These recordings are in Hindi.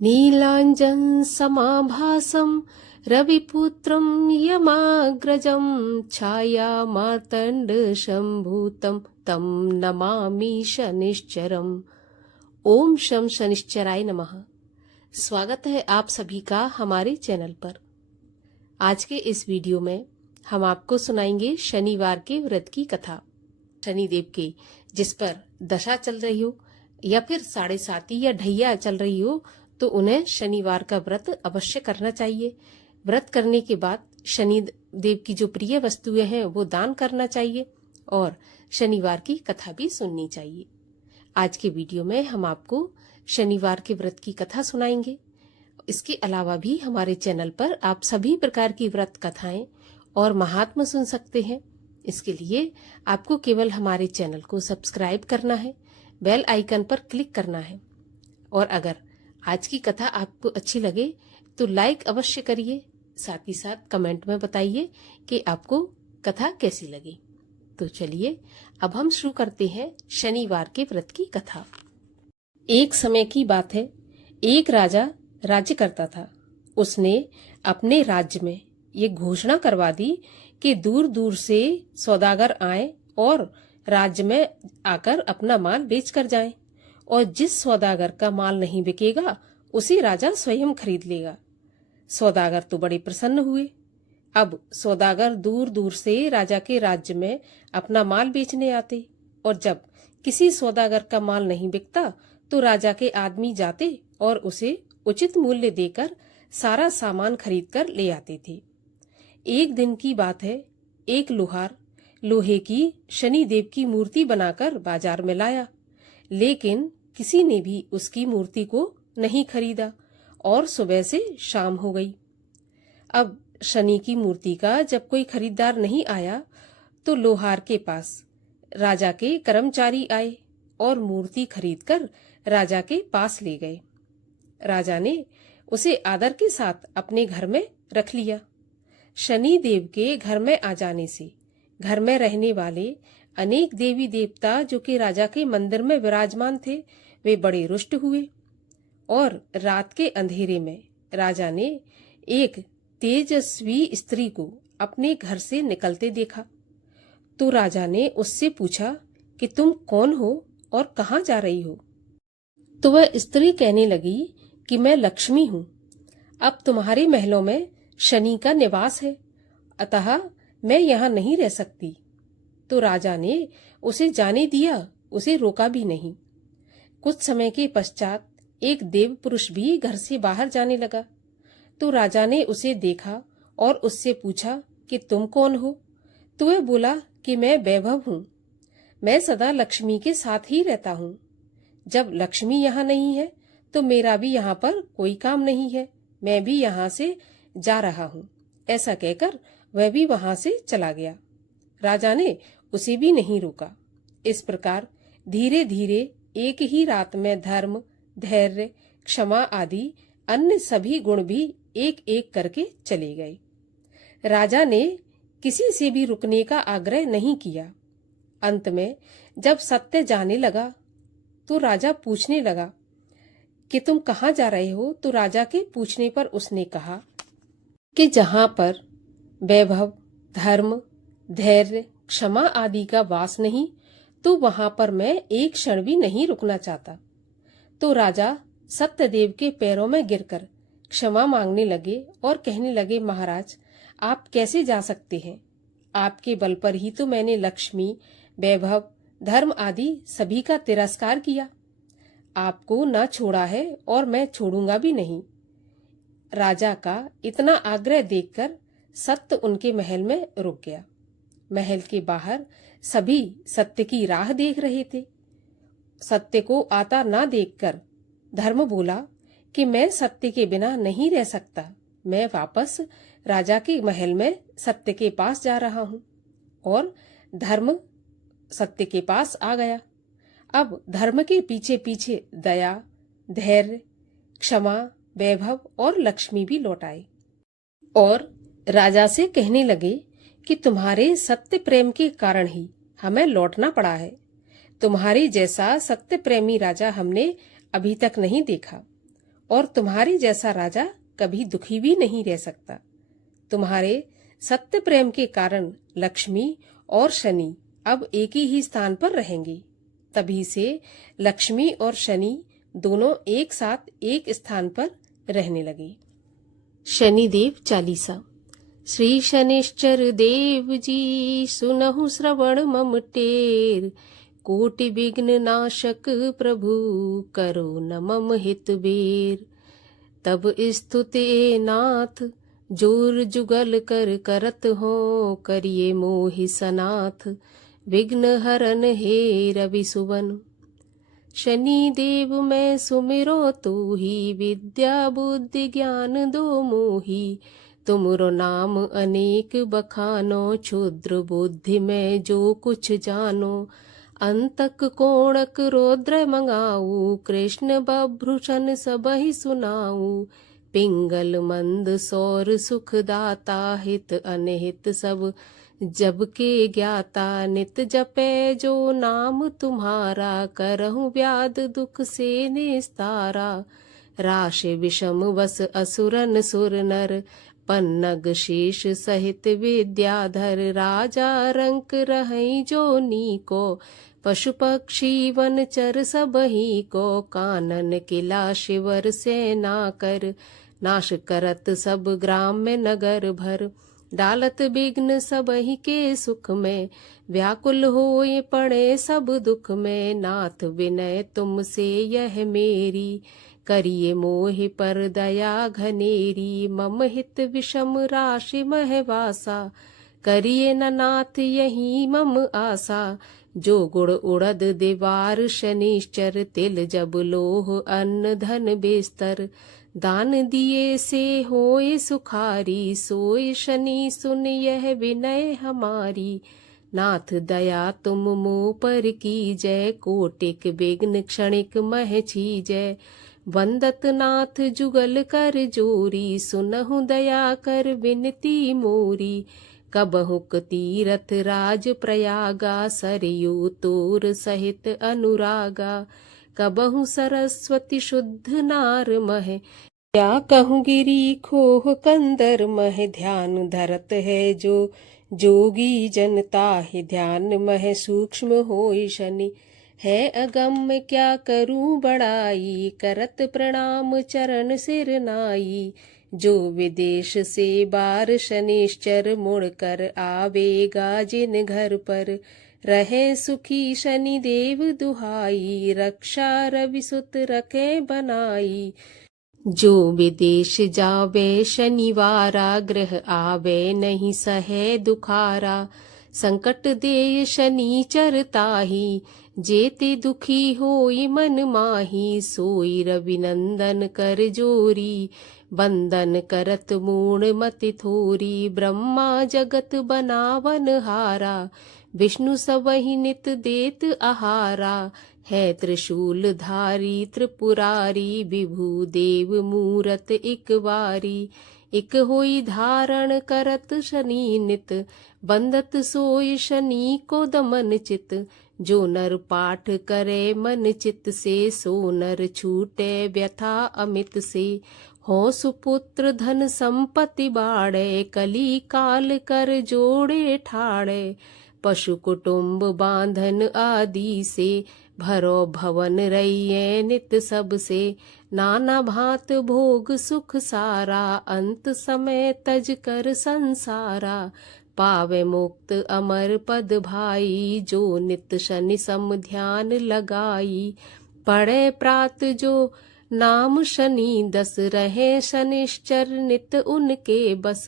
नीलाञ्जन समाभासं रविपुत्रं यमाग्रजं छायामार्तण्डसम्भूतं तं नमामि शनिश्चरम्। ओम शम शनिश्चराय नमः। स्वागत है आप सभी का हमारे चैनल पर। आज के इस वीडियो में हम आपको सुनाएंगे शनिवार के व्रत की कथा। शनिदेव के जिस पर दशा चल रही हो या फिर 7.5 या ढैया चल रही हो तो उन्हें शनिवार का व्रत अवश्य करना चाहिए। व्रत करने के बाद शनि देव की जो प्रिय वस्तुएं हैं वो दान करना चाहिए और शनिवार की कथा भी सुननी चाहिए। आज के वीडियो में हम आपको शनिवार के व्रत की कथा सुनाएंगे। इसके अलावा भी हमारे चैनल पर आप सभी प्रकार की व्रत कथाएं और महात्मा सुन सकते हैं। इसके लिए आपको केवल हमारे चैनल को सब्सक्राइब करना है, बेल आइकन पर क्लिक करना है और अगर आज की कथा आपको अच्छी लगे तो लाइक अवश्य करिए। साथ ही साथ कमेंट में बताइए कि आपको कथा कैसी लगी। तो चलिए अब हम शुरू करते हैं शनिवार के व्रत की कथा। एक समय की बात है, एक राजा राज्य करता था। उसने अपने राज्य में ये घोषणा करवा दी कि दूर दूर से सौदागर आए और राज्य में आकर अपना माल बेच कर जाएं और जिस सौदागर का माल नहीं बिकेगा उसे राजा स्वयं खरीद लेगा। सौदागर तो बड़े प्रसन्न हुए। अब सौदागर दूर दूर से राजा के राज्य में अपना माल बेचने आते और जब किसी सौदागर का माल नहीं बिकता तो राजा के आदमी जाते और उसे उचित मूल्य देकर सारा सामान खरीद कर ले आते थे। एक दिन की बात है, एक लोहार लोहे की शनिदेव की मूर्ति बनाकर बाजार में लाया, लेकिन किसी ने भी उसकी मूर्ति को नहीं खरीदा और सुबह से शाम हो गई। अब शनि की मूर्ति का जब कोई खरीदार नहीं आया तो लोहार के पास राजा के कर्मचारी आए और मूर्ति खरीदकर राजा के पास ले गए। राजा ने उसे आदर के साथ अपने घर में रख लिया। शनि देव के घर में आ जाने से घर में रहने वाले अनेक देवी देवता जो कि राजा के मंदिर में विराजमान थे वे बड़े रुष्ट हुए और रात के अंधेरे में राजा ने एक तेजस्वी स्त्री को अपने घर से निकलते देखा। तो राजा ने उससे पूछा कि तुम कौन हो और कहाँ जा रही हो? तो वह स्त्री कहने लगी कि मैं लक्ष्मी हूँ। अब तुम्हारे महलों में शनि का निवास है, अतः मैं यहाँ नहीं रह सकती। तो राजा ने उसे जाने दिया, उसे रोका भी नहीं। कुछ समय के पश्चात एक देव पुरुष भी घर से बाहर जाने लगा। तो राजा ने उसे देखा और उससे पूछा कि तुम कौन हो? तो वह बोला कि मैं वैभव हूँ, मैं सदा लक्ष्मी के साथ ही रहता हूँ। जब लक्ष्मी यहाँ नहीं है तो मेरा भी यहाँ पर कोई काम नहीं है, मैं भी यहाँ से जा रहा हूँ। ऐसा कहकर वह भी वहां से चला गया। राजा ने उसे भी नहीं रोका। इस प्रकार धीरे धीरे एक ही रात में धर्म, धैर्य, क्षमा आदि अन्य सभी गुण भी एक एक करके चले गए। राजा ने किसी से भी रुकने का आग्रह नहीं किया। अंत में जब सत्य जाने लगा तो राजा पूछने लगा कि तुम कहाँ जा रहे हो? तो राजा के पूछने पर उसने कहा कि जहाँ पर वैभव, धर्म, धैर्य, क्षमा आदि का वास नहीं तो वहां पर मैं एक क्षण भी नहीं रुकना चाहता। तो राजा सत्यदेव के पैरों में गिरकर क्षमा मांगने लगे और कहने लगे, महाराज आप कैसे जा सकते हैं? आपके बल पर ही तो मैंने लक्ष्मी, वैभव, धर्म आदि सभी का तिरस्कार किया। आपको न छोड़ा है और मैं छोड़ूंगा भी नहीं। राजा का इतना आग्रह देखकर सत्य उनके महल में रुक गया। महल के बाहर सभी सत्य की राह देख रहे थे। सत्य को आता ना देखकर धर्म बोला कि मैं सत्य के बिना नहीं रह सकता, मैं वापस राजा के महल में सत्य के पास जा रहा हूँ। और धर्म सत्य के पास आ गया। अब धर्म के पीछे पीछे दया, धैर्य, क्षमा, वैभव और लक्ष्मी भी लौट आए और राजा से कहने लगे कि तुम्हारे सत्य प्रेम के कारण ही हमें लौटना पड़ा है। तुम्हारे जैसा सत्य प्रेमी राजा हमने अभी तक नहीं देखा। और तुम्हारे जैसा राजा कभी दुखी भी नहीं रह सकता। तुम्हारे सत्य प्रेम के कारण लक्ष्मी और शनि अब एक ही स्थान पर रहेंगे। तभी से लक्ष्मी और शनि दोनों एक साथ एक स्थान पर रहने लगे। शनिदेव चालीसा। श्री शनिश्चर देव जी सुनहु श्रवण मम टेर, कोटि विघ्न नाशक प्रभु करो न मम हित बेर। तब स्तुते नाथ जोर जुगल कर करत हो, करिए मोहि सनाथ विघ्न हरन हे रवि सुवन। शनि देव मैं सुमिरो तू ही, विद्या बुद्धि ज्ञान दो मोही। तुमरो नाम अनेक बखानो, क्षुद्र बुद्धि में जो कुछ जानो। अंतक कोणक रौद्र मंगाऊ, कृष्ण बभ्रूषण सबहि सुनाऊ। पिंगल मंद सौर सुख दाता, हित अनहित सब जब के ज्ञाता। नित जपे जो नाम तुम्हारा, करहु व्याध दुख से निस्तारा। राशि विषम वस असुरन सुर नर, पन्नग शेष सहित विद्याधर। राजा रंक रहई जो नीको, पशु पक्षी वन चर सबही को। कानन किला शिवर सेना कर, नाश करत सब ग्राम में नगर भर। डालत विघ्न सबही के सुख में, व्याकुल होए पड़े सब दुख में। नाथ विनय तुमसे यह मेरी, करिए मोहि पर दया घनेरी। मम हित विषम राशि महवासा, करिए न नाथ यही मम आशा। जो गुण उड़द दीवार शनिश्चर, तिल जब लोह अन्न धन बेस्तर। दान दिए से होए सुखारी, सोई शनि सुन यह विनय हमारी। नाथ दया तुम मुँह पर कीजय, कोटिक विघ्न क्षणिक मह छीजय। वंदत नाथ जुगल कर जोरी, सुनहु दया कर विनती मोरी। कबहुक तीरथ राज प्रयागा, सरयू तोर सहित अनुरागा। कबहु सरस्वती शुद्ध नार मह, क्या कहूँ गिरी खोह कंदर मह। ध्यान धरत है जो जोगी जनता है, ध्यान मह सूक्ष्म होई शनि। है अगम क्या करूं बड़ाई, करत प्रणाम चरण सिर नाई। जो विदेश से बार शनिश्चर, मुड़ कर आवेगा जिन घर पर। रहे सुखी शनि देव दुहाई, रक्षा रवि सुत रखे बनाई। जो विदेश जावे शनिवारा, ग्रह आवे नहीं सहे दुखारा। संकट दे शनिचर ताही, जेते दुखी होई मन माही। सोई रवि नंदन कर जोरी, बंदन करत मूण मति थोरी। ब्रह्मा जगत बनावन हारा, विष्णु सबहि नित देत आहारा। है त्रिशूल धारी त्रिपुरारी, विभु देव मूरत इक बारी। इक होई धारण करत शनि नित, बंदत सोई शनि को दमन चित। जो नर पाठ करे मन चित से, सो नर छूटे व्यथा अमित से। हो सुपुत्र धन संपत्ति बाड़े, कली काल कर जोड़े ठाड़े। पशु कुटुम्ब बांधन आदि से, भरो भवन रहिए नित सब से। नाना भांत भोग सुख सारा, अंत समय तज कर संसारा। पावे मुक्त अमर पद भाई, जो नित शनि सम ध्यान लगाई। पढ़े प्रात जो नाम शनि दस, रहे शनिश्चर नित उनके बस।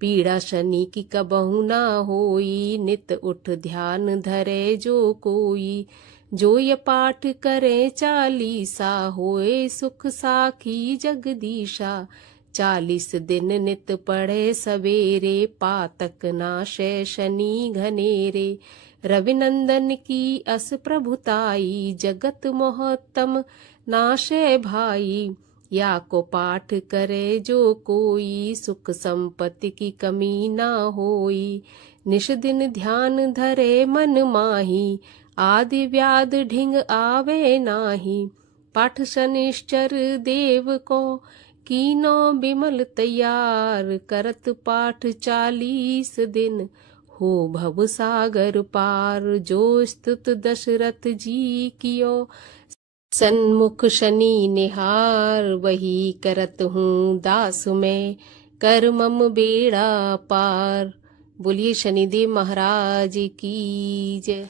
पीड़ा शनि की कबहु ना होई, नित उठ ध्यान धरे जो कोई। जो ये पाठ करे चालीसा, होए सुख साखी जगदीशा। 40 दिन नित पढ़े सवेरे, पातक नाशे शनि घनेरे। रविनंदन की अस प्रभुताई, जगत मोहतम नाशे भाई। या को पाठ करे जो कोई, सुख संपत्ति की कमी ना होई। निश दिन ध्यान धरे मन माही, आदि व्याध ढिंग आवे नाही। पाठ शनिश्चर देव को कीनो बिमल तैयार, करत पाठ 40 दिन हो भव सागर पार। जो स्तुत दशरथ जी कियो सन्मुख शनि निहार, वही करत हूँ दास में कर मम बेड़ा पार। बोलिए शनिदेव महाराज की जय।